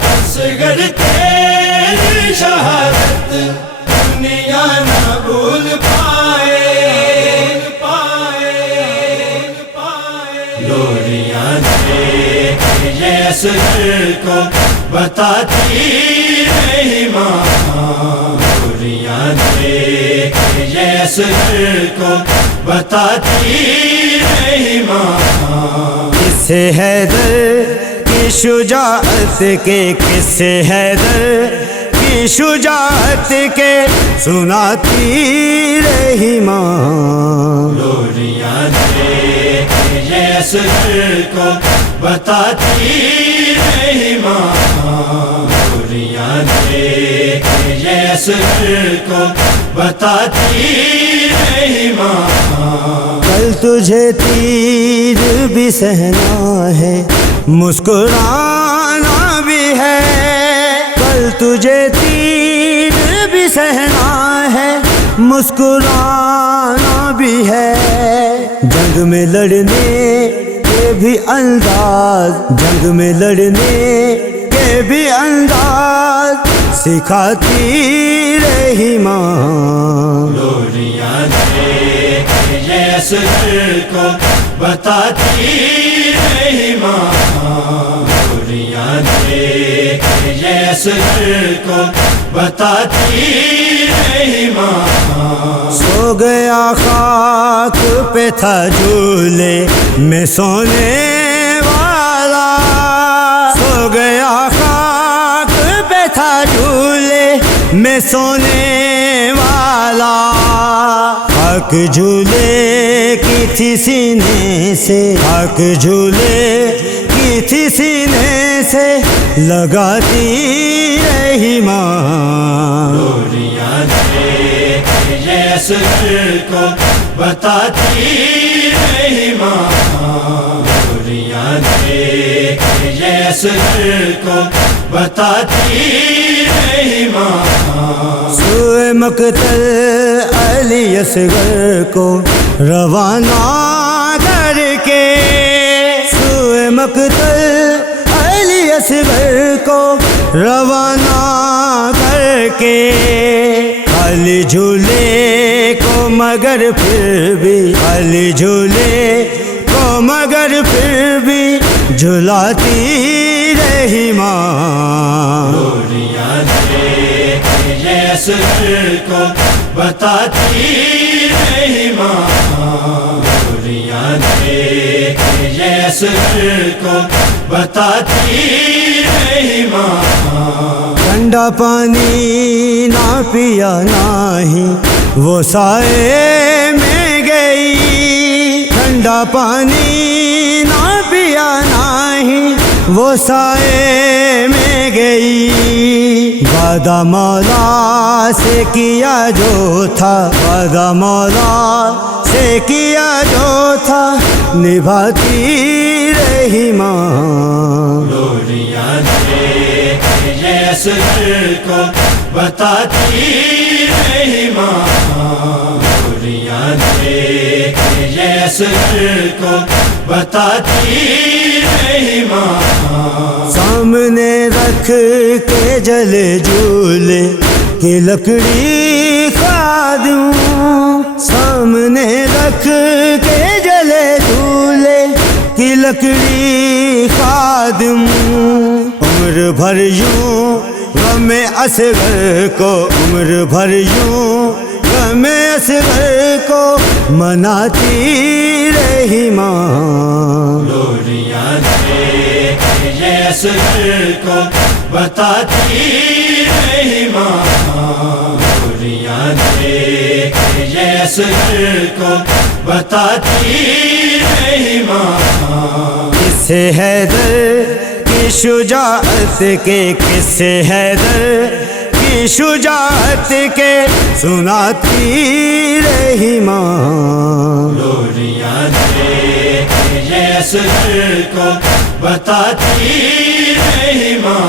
اصغر تیری شہادت دنیا نہ بھول پائے، لوریاں دے کے یہ اصغر کو بتاتی رہی ماں، لوریاں دے کے یہ اصغر کو بتاتی رہی ماں۔ کس حیدر کی شجاعت کے، کس حیدر کی شجاعت کے سناتی رہی ماں، لوریاں دے کے یہ اصغر کو بتاتی رہی ماں، لوریاں دے کے یہ اصغر کو بتاتی رہی ماں۔ کل تجھے تیر بھی سہنا ہے، مسکرانا بھی ہے، کل تجھے تیر بھی سہنا ہے، مسکرانا بھی ہے، جنگ میں لڑنے کے بھی انداز، جنگ میں لڑنے کے بھی انداز سکھاتی رہی ماں، لوریاں دے کے یہ اصغر کو بتاتی رہی ماں، لوریاں دے کے یہ اصغر کو بتاتی رہی ماں۔ سو گیا خاک پہ تھا جھولے میں سونے والا، سو گیا خاک پہ تھا جھولے میں سونے والا، خاک جھولے کی تھی سینے سے، خاک جھولے کی تھی سینے سے لگاتی رہی ماں، لوریاں دے کے یہ اصغر کو بتاتی رہی ماں، لوریاں دے کے یہ اصغر کو بتاتی رہی ماں۔ سوئے مقتل علی اصغر کو روانہ کر کے، سوئے مقتل علی اصغر کو روانہ کر کے، خالی جھولے کو مگر پھر بھی، خالی جھولے کو مگر پھر بھی جھلاتی رہی ماں، لوریاں دے کے یہ اصغر کو بتاتی رہی ماں، لوریاں دے کے یہ اصغر کو بتاتی رہی ماں۔ ٹھنڈا پانی نہ پیا نہ ہی وہ سائے میں گئی، ٹھنڈا پانی نہ پیا نہ ہی وہ سائے میں گئی، وعدہ مولا سے کیا جو تھا، وعدہ مولا سے کیا جو تھا نبھاتی رہی ماں، لوریاں دے کے یہ اصغر کو بتاتی رہی ماں، لوریاں دے کے یہ اصغر کو بتاتی رہی ماں۔ سامنے رکھ کے جلے جھولے کی لکڑی خادم، سامنے رکھ کے جلے جھولے کی لکڑی خادم، عمر بھر یوں غم اصغر کو، عمر بھر یوں غم اصغر کو مناتی رہی ماں، لوریاں دے کے یہ اصغر کو بتاتی رہی ماں، لوریاں دے کے یہ اصغر کو بتاتی رہی ماں۔ کس حیدر کی شجاعت کے، کس حیدر کی شجاعت کے سناتی رہی ماں، لوریاں دے کے یہ اصغر کو بتاتی رہی ماں،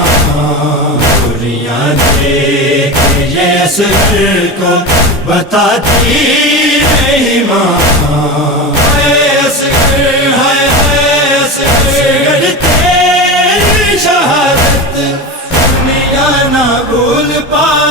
لوریاں دے کے یہ اصغر کو بتاتی رہی ماں۔ ہے اصغر، ہے اصغر تیری شہادت دنیا نہ بھول پائے